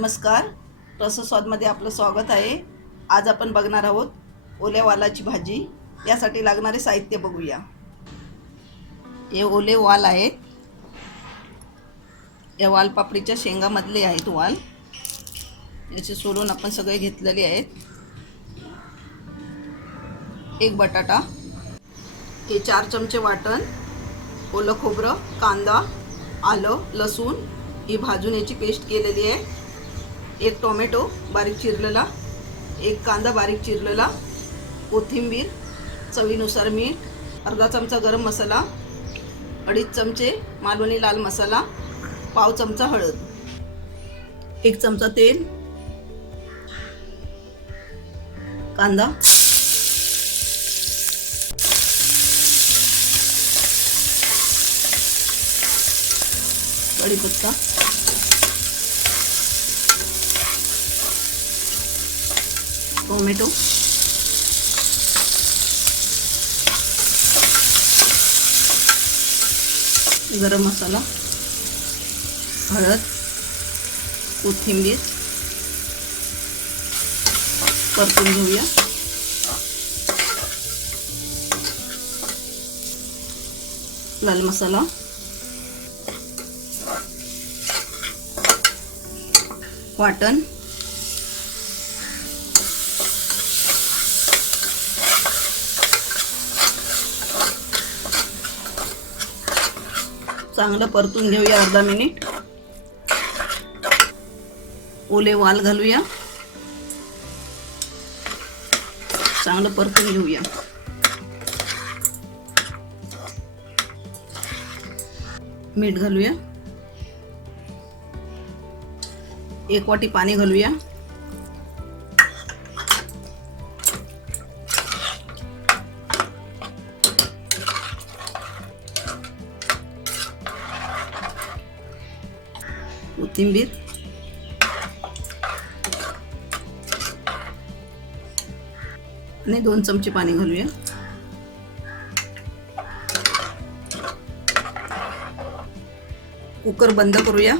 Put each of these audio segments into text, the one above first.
नमस्कार, रसस्वादमध्ये आपलं स्वागत आहे। आज आपण बघणार आहोत ओल्या वालाची भाजी। यासाठी लागणारे साहित्य बघूया। हे ओले वाल आहेत। या वालपापडीच्या शेंगामधले आहेत वाल। याचे सोलून आपण सगळे घेतलेले आहेत। एक बटाटा, हे 4 चमचे वाटण, ओलं खोबरं, कांदा, आलं, लसूण ही भाजून याची पेस्ट केलेली आहे। एक टोमॅटो बारीक चिरलेला, एक कांदा बारीक चिरलेला, कोथिंबीर, चवीनुसार मीठ, अर्धा चमचा गरम मसाला, 2.5 चमचे मालवणी लाल मसाला, पाव चमचा हळद, 1 चमचा तेल, कांदा, कढीपत्ता, टोमॅटो, गरम मसाला, हळद, कोथिंबीर परतून घेऊया। लाल मसाला, वाटण, चांगलं परतून घेऊया अर्धा मिनिट। ओले वाल घालूया, चांगलं परतून घेऊया। मीठ घालूया, 1 वाटी पाणी घालूया। कोथिंबीर, आणि 2 चमचे पाणी घालूया। कुकर बंद करूया।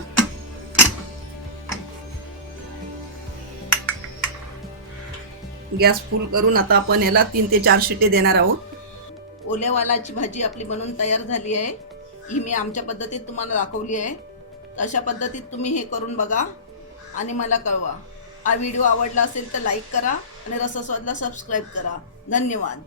गॅस फुल करून आता आपण याला 3 ते 4 शिट्टे देणार आहोत। ओल्या वालाची भाजी आपली बनवून तयार झाली आहे। ही मी आमच्या पद्धतीत तुम्हाला दाखवली आहे। अशा पद्धतीत तुम्ही हे करून बघा आणि मला कळवा। हा व्हिडिओ आवडला असेल तर लाईक करा आणि रसस्वादला सबस्क्राईब करा। धन्यवाद।